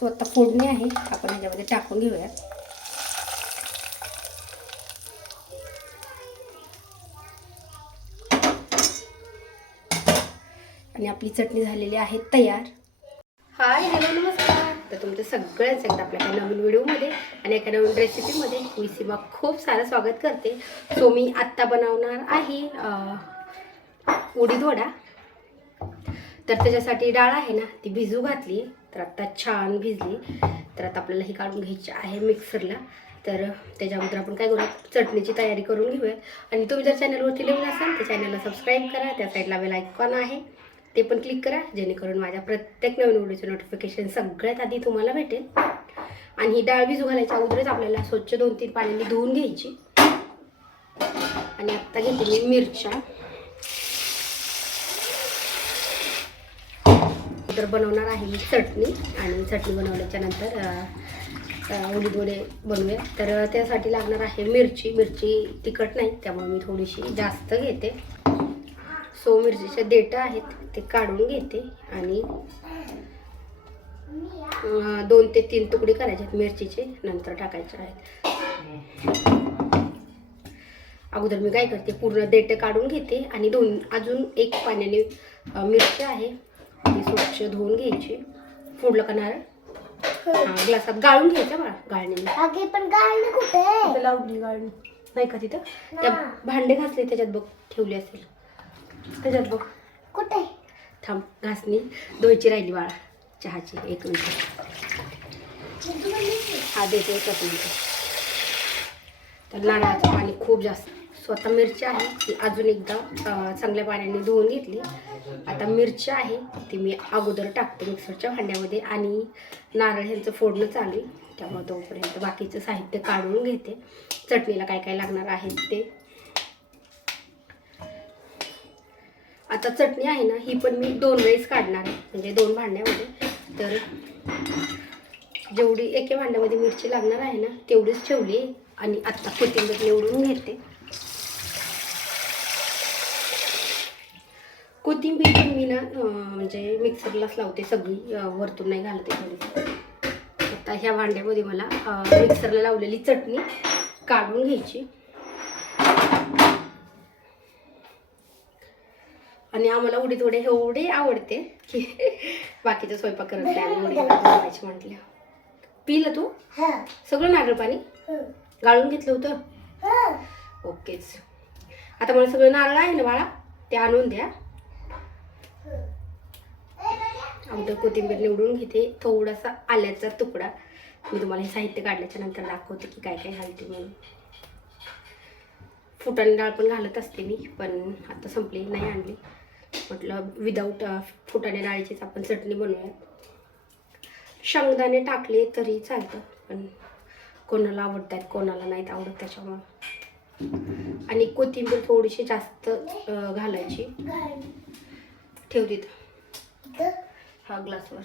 So आता फोडणी आहे, आपण ह्याच्यामध्ये टाकून घेऊया. आणि आपली चटणी झालेली आहे तयार. हाय, हॅलो, नमस्कार. तर तुमचं सगळ्यांचं एकदा आपल्या नवीन व्हिडिओमध्ये आणि एका नवीन रेसिपीमध्ये मी सीमा खूप सारं स्वागत करते. सो मी आत्ता बनवणार आहे उडीद वडा. तर त्याच्यासाठी डाळ आहे ना, ती भिजू घातली. तर आत्ता छान भिजली. तर आता आपल्याला ही काढून घ्यायची आहे मिक्सरला. तर त्याच्याबद्दल आपण काय करूया, चटणीची तयारी करून घेऊया. आणि तुम्ही जर चॅनलवरती नवीन असाल तर चॅनलला सबस्क्राईब करा. त्या साईडला बेल आयकॉन आहे, ते पण क्लिक करा, जेणेकरून माझ्या प्रत्येक नवीन व्हिडिओचे नोटिफिकेशन सगळ्यात आधी तुम्हाला भेटेल. आणि ही डाळ भिजू घालायच्या अगोदरच आपल्याला स्वच्छ 2-3 पाण्याने धुवून घ्यायची. आणि आत्ता घेते मी मिरच्या. तर बनवणार आहे मी चटणी. आणि चटणी बनवल्याच्या नंतर उडीद वडे बनवूया. तर त्यासाठी लागणार आहे मिरची. मिरची तिखट नाही, त्यामुळे मी थोडीशी जास्त घेते. सो मिरचीचे देठं आहेत ते काढून घेते आणि 2 ते 3 तुकडे करायचे आहेत मिरचीचे, नंतर टाकायचे आहेत. अगोदर मी काय करते, पूर्ण देठं काढून घेते आणि अजून 1 पाण्याने मिरची आहे ती स्वच्छ धुवून घ्यायची. फोडलं का नारळ? ग्लासात गाळून घ्यायचं बघा, गाळणीने. पण गाळणी कुठे लावली गाळणी नाही का तिथं? त्या भांडे घासले त्याच्यात बघ, ठेवली असेल त्याच्यात बघ. कुठे? थांब, घासणी धुवायची राहिली बाळा चहाची. 1 मिनिट. हा देते 1 मिनिट. तर नारळाचं पाणी खूप जास्त. स्वतः मिरची आहे ती अजून एकदा चांगल्या पाण्याने धुवून घेतली. आता मिरची आहे ती मी अगोदर टाकते मिक्सरच्या भांड्यामध्ये. आणि नारळ ह्यांचं फोडणं चालू आहे, त्यामुळे तोपर्यंत बाकीचं साहित्य काढून घेते. चटणीला काय काय लागणार आहे ते. आता चटणी आहे ना, ही पण मी 2 वेळेस काढणार आहे, म्हणजे 2 भांड्यामध्ये. तर जेवढी एका भांड्यामध्ये मिरची लागणार आहे ना, तेवढीच ठेवली. आणि आत्ता कोथिंबीर निवडून घेते. कोथिंबीर पण मी ना म्हणजे मिक्सरलाच लावते सगळी, वरतून नाही घालते थोडी. आता ह्या भांड्यामध्ये मला मिक्सरला लावलेली चटणी काढून घ्यायची. आणि आम्हाला उडीद वडे एवढे आवडते की बाकीचा स्वयंपाक करत नाही. उडीद वडे बनवायची म्हटलं. पिलं तू सगळं नारळ पाणी गाळून घेतलं होतं? ओकेच. आता मला सगळं नारळ आहे ना बाळा, ते आणून द्या. अगोदर कोथिंबीर निवडून घेते. थोडासा आल्याचा तुकडा. मी तुम्हाला हे साहित्य काढल्याच्या नंतर दाखवते की काय काय घालते म्हणून. फुटाणे डाळ पण घालत असते मी, पण आता संपली, नाही आणली. म्हटलं विदाऊट फुटाणे डाळीचीच आपण चटणी बनवूया. शेंगदाणे टाकले तरी चालतं, पण कोणाला आवडतात कोणाला नाहीत आवडत, त्याच्यामुळं. आणि कोथिंबीर थोडीशी जास्त घालायची. ठेव तिथं हा ग्लासवर.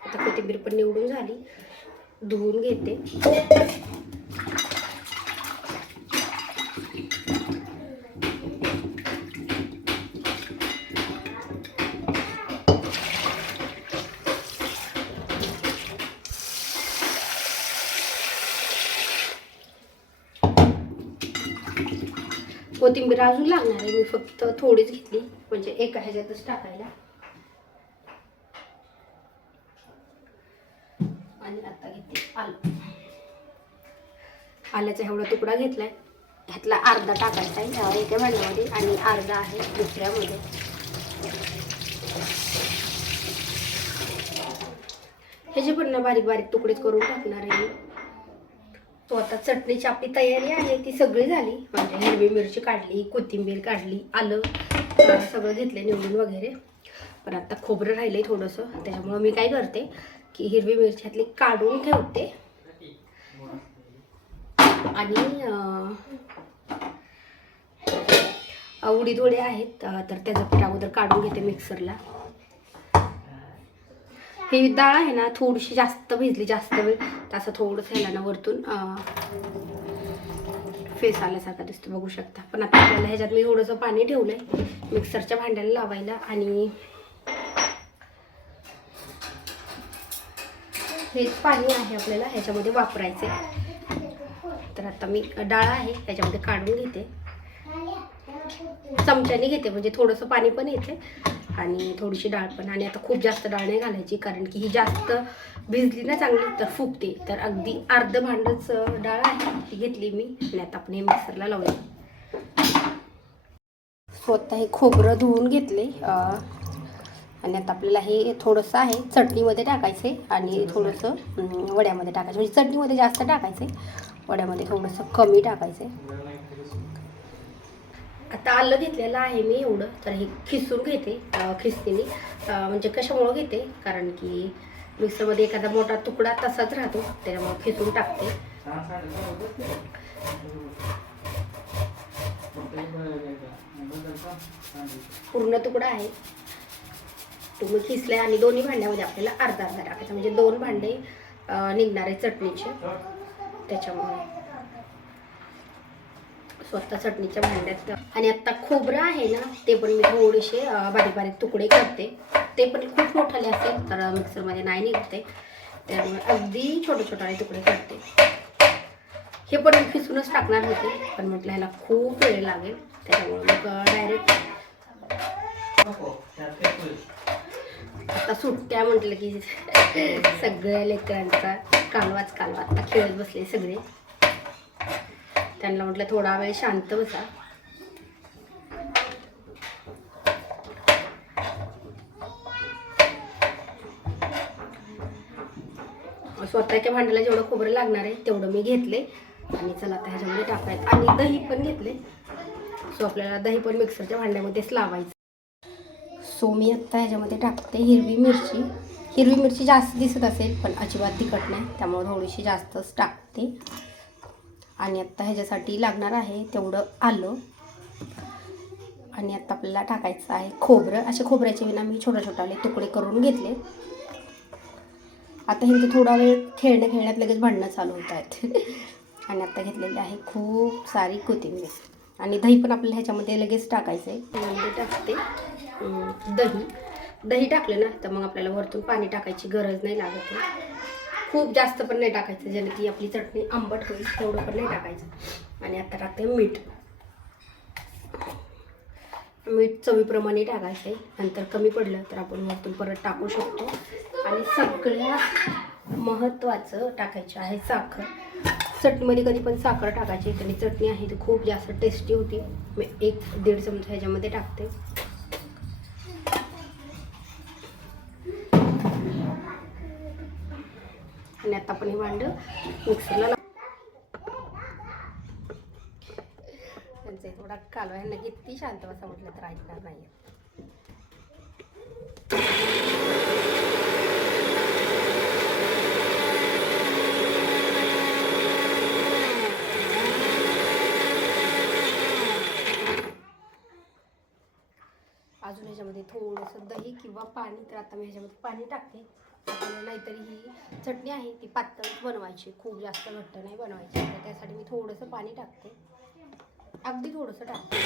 आता कोथिंबीर पण निवडून झाली, धुवून घेते. कोथिंबीर अजून लागणार आहे, मी फक्त थोडीच घेतली, म्हणजे एका ह्याच्यातच टाकायला. आणि आता घेते आलं. आल्याचा एवढा तुकडा घेतलाय, ह्यातला अर्धा टाकायचा आहे एका भांड्यामध्ये आणि अर्धा आहे दुसऱ्यामध्ये. ह्याचे पण ना बारीक बारीक तुकडेच करून टाकणार आहे. तो आता चटणीची आपली तयारी आहे ती सगळी झाली. म्हणजे हिरवी मिरची काढली, कोथिंबीर काढली, आलं सगळं घेतलं निवडून वगैरे. पण आता खोबरं राहिलंय थोडंसं, त्याच्यामुळं मी काय करते की हिरवी मिरच्यातली काढून ठेवते. आणि उडीद वडे आहेत तर त्याचं पीठ अगोदर काढून घेते मिक्सरला. ही डाळ आहे ना थोडीशी जास्त भिजली, जास्त वेळ, तसं थोडंसं ह्याला ना वरतून फेस आल्यासारखा दिसतो, बघू शकता. पण आता आपल्याला ह्याच्यात मी थोडंसं पाणी ठेवलं आहे मिक्सरच्या भांड्याला लावायला. आणि हेच पाणी आहे आपल्याला ह्याच्यामध्ये वापरायचे. तर आता मी डाळ आहे ह्याच्यामध्ये काढून घेते, चमच्याने घेते, म्हणजे थोडंसं पाणी पण येते आणि थोडीशी डाळ पण. आणि आता खूप जास्त डाळ नाही घालायची, कारण की ही जास्त भिजली ना चांगली तर फुगते. तर अगदी अर्ध भांडच डाळ आहे ती घेतली मी. आणि आता आपण हे मिक्सरला लावूया. स्वतः हे खोबरं धुवून घेतले आणि आता आपल्याला हे थोडंसं आहे चटणीमध्ये टाकायचं आहे आणि थोडंसं वड्यामध्ये टाकायचं. म्हणजे चटणीमध्ये जास्त टाकायचं आहे, वड्यामध्ये थोडंसं कमी टाकायचं आहे. आता आलं घेतलेलं आहे मी एवढं, तर हे खिसून घेते खिसणीने. म्हणजे कशामुळं घेते, कारण की मिक्सरमध्ये एखादा मोठा तुकडा तसाच राहतो, त्याच्यामुळे खिसून टाकते. पूर्ण तुकडा आहे तुम्ही खिसले. आणि दोन्ही भांड्यामध्ये आपल्याला अर्धा अर्धा टाकायचा, म्हणजे 2 भांडे निघणारे चटणीचे. त्याच्यामुळे स्वतः चटणीच्या भांड्यात. आणि आता खोबरं आहे ना, ते पण मी थोडेसे बारीक बारीक तुकडे करते. ते पण खूप मोठाले असेल तर मिक्सरमध्ये नाही निघते, त्यामुळे अगदी छोटे छोटे तुकडे करते. हे पण मी खिसूनच टाकणार होते, पण म्हटलं ह्याला खूप वेळ लागेल, त्याच्यामुळे मग डायरेक्ट आता सुट्ट्या म्हटलं की सगळ्या लेकरांचा कालवाच कालवा. आता खेळत बसले सगळे, त्यांना म्हटलं थोडा वेळ शांत बसा. स्वतःच्या भांड्याला जेवढं खोबरं लागणार आहे तेवढं मी घेतले. आणि चला आता ह्याच्यामध्ये टाकायचं. आणि दही पण घेतले, सो आपल्याला दही पण मिक्सरच्या भांड्यामध्येच लावायचं. सो मी आत्ता ह्याच्यामध्ये टाकते हिरवी मिरची. हिरवी मिरची जास्त दिसत असेल पण अजिबात तिखट नाही, त्यामुळे थोडीशी जास्तच टाकते. आणि आत्ता ह्याच्यासाठी लागणार आहे तेवढं आलं. आणि आता आपल्याला टाकायचं आहे खोबरं. असे खोबऱ्याचे विना मी छोटे छोटे तुकडे करून घेतले. आता ह्यांचं थोडा वेळ खेळण्यात लगेच भांडणं चालू होत आहेत. आणि आता घेतलेली आहे खूप सारी कोथिंबीर. आणि दही पण आपल्याला ह्याच्यामध्ये लगेच टाकायचं आहे. त्यामध्ये टाकते दही टाकलं ना तर मग आपल्याला वरतून पाणी टाकायची गरज नाही लागत. खूप जास्त पण नाही टाकायचं, ज्याने की आपली चटणी आंबट होईल तेवढं पण नाही टाकायचं. आणि आता टाकते मीठ चवीप्रमाणे टाकायचं आहे. नंतर कमी पडलं तर आपण वरतून परत टाकू शकतो. आणि सगळ्यात महत्त्वाचं टाकायचं आहे साखर. चटणीमध्ये कधी पण साखर टाकायची, आणि चटणी आहे ती खूप जास्त टेस्टी होती. मी 1-1.5 चमचा ह्याच्यामध्ये टाकते. आणि आता आपण हे भांड मिक्सरला त्यांचा थोडा कालवा. ह्यांना किती शांत बसा म्हटलं तर ऐकणार नाही. अजून ह्याच्यामध्ये थोडंसं दही किंवा पाणी. तर आता मी ह्याच्यामध्ये पाणी टाकते. आपल्याला नाहीतरी ही चटणी आहे ती पातळ बनवायची, खूप जास्त घट्ट नाही बनवायची. तर त्यासाठी मी थोडंसं पाणी टाकते, अगदी थोडंसं टाकते.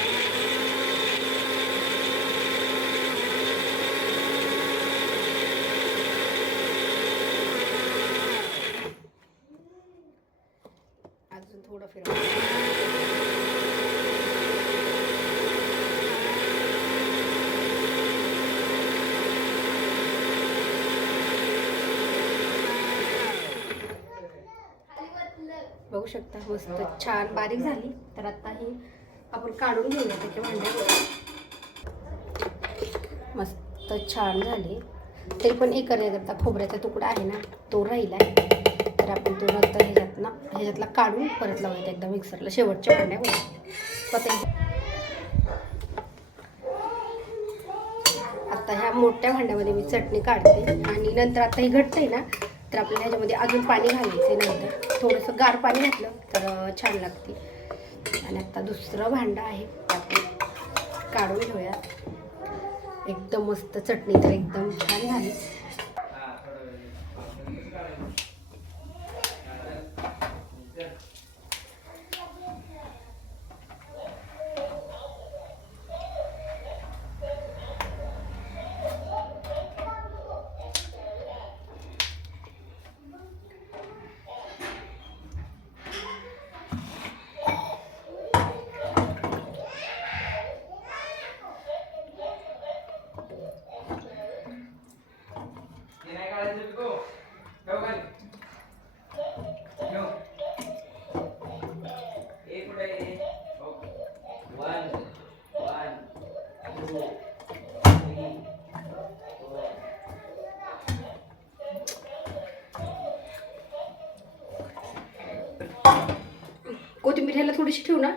अजून थोडं फिरवायचं. बघू शकता मस्त छान बारीक झाली. तर आता ही आपण काढून घेऊया त्याच्या भांड्यामध्ये. मस्त छान झाली. तरी पण एक करता खोबऱ्याचा तुकडा आहे ना तो राहिला आहे, तर आपण तो नंतर ह्याच्यातला काढून परत लावायचा एकदा मिक्सरला शेवटच्या भांड्यामध्ये. आता ह्या मोठ्या भांड्यामध्ये मी चटणी काढते. आणि नंतर आता ही घट्ट आहे ना, तर आपल्याला ह्याच्यामध्ये अजून पाणी घालायचं. नंतर थोडंसं गार पाणी घातलं तर छान लागते. आणि आता दुसरं भांडं आहे आपण काढून घेऊया. एकदम मस्त चटणी तर एकदम छान झाली. कोथिंबीर ह्याला थोडीशी ठेवू ना.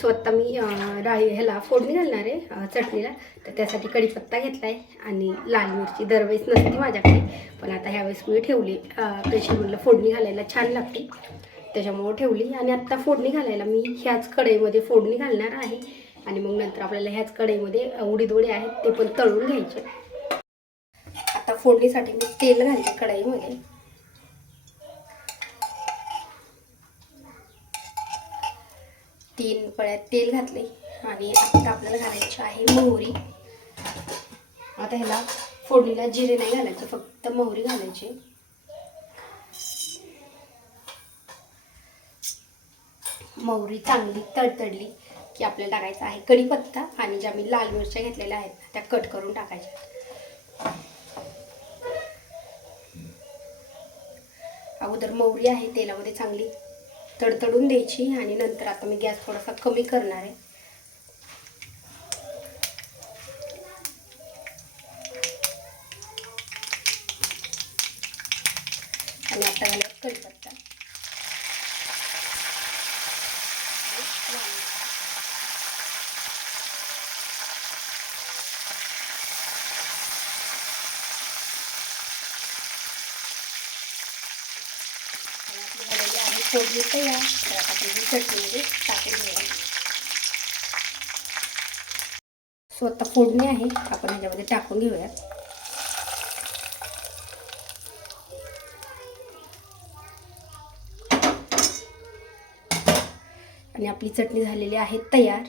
सो आता मी ह्याला फोडणी घालणार आहे चटणीला. तर त्यासाठी कढीपत्ता घेतला आहे आणि लाल मिरची. दरवेळेस नसती माझ्याकडे, पण आता ह्यावेळेस मी ठेवली. कशी म्हणलं फोडणी घालायला छान लागते त्याच्यामुळं ठेवली. आणि आत्ता फोडणी घालायला मी ह्याच कढईमध्ये फोडणी घालणार आहे. आणि मग नंतर आपल्याला ह्याच कढईमध्ये उडीद वडे आहेत ते पण तळून घ्यायचे. आता फोडणीसाठी मी तेल घालते कढईमध्ये. 3 पळ्यात तेल घातले आणि आता आपल्याला घालायची आहे मोहरी. आता ह्याला फोडणीला जिरे नाही घालायचं, फक्त मोहरी घालायची. मोहरी चांगली तडतडली की आपल्याला टाकायचा आहे कढीपत्ता आणि ज्या मी लाल मिरच्या घेतलेल्या आहेत त्या कट करून टाकायच्या. अगोदर मोहरी आहे तेलामध्ये चांगली तडतडून द्यायची आणि नंतर आता मी गॅस थोडासा कमी करणार आहे. आणि आता घालूया कढीपत्ता. फोडणी तयार. तर आता आपण चटणीमध्ये टाकून घेऊया. सो आता फोडणी आहे आपण ह्याच्यामध्ये टाकून घेऊया. आणि आपली चटणी झालेली आहे तयार.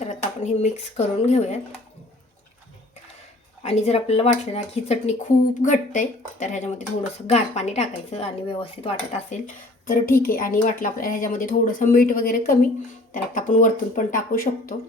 तर आता आपण हे मिक्स करून घेऊयात. आणि जर आपल्याला वाटलं ना की ही चटणी खूप घट्ट आहे तर ह्याच्यामध्ये थोडंसं गार पाणी टाकायचं आणि व्यवस्थित वाटत असेल तर ठीक आहे. आणि वाटलं आपल्याला ह्याच्यामध्ये थोडंसं मीठ वगैरे कमी तर आता आपण वरतून पण टाकू शकतो.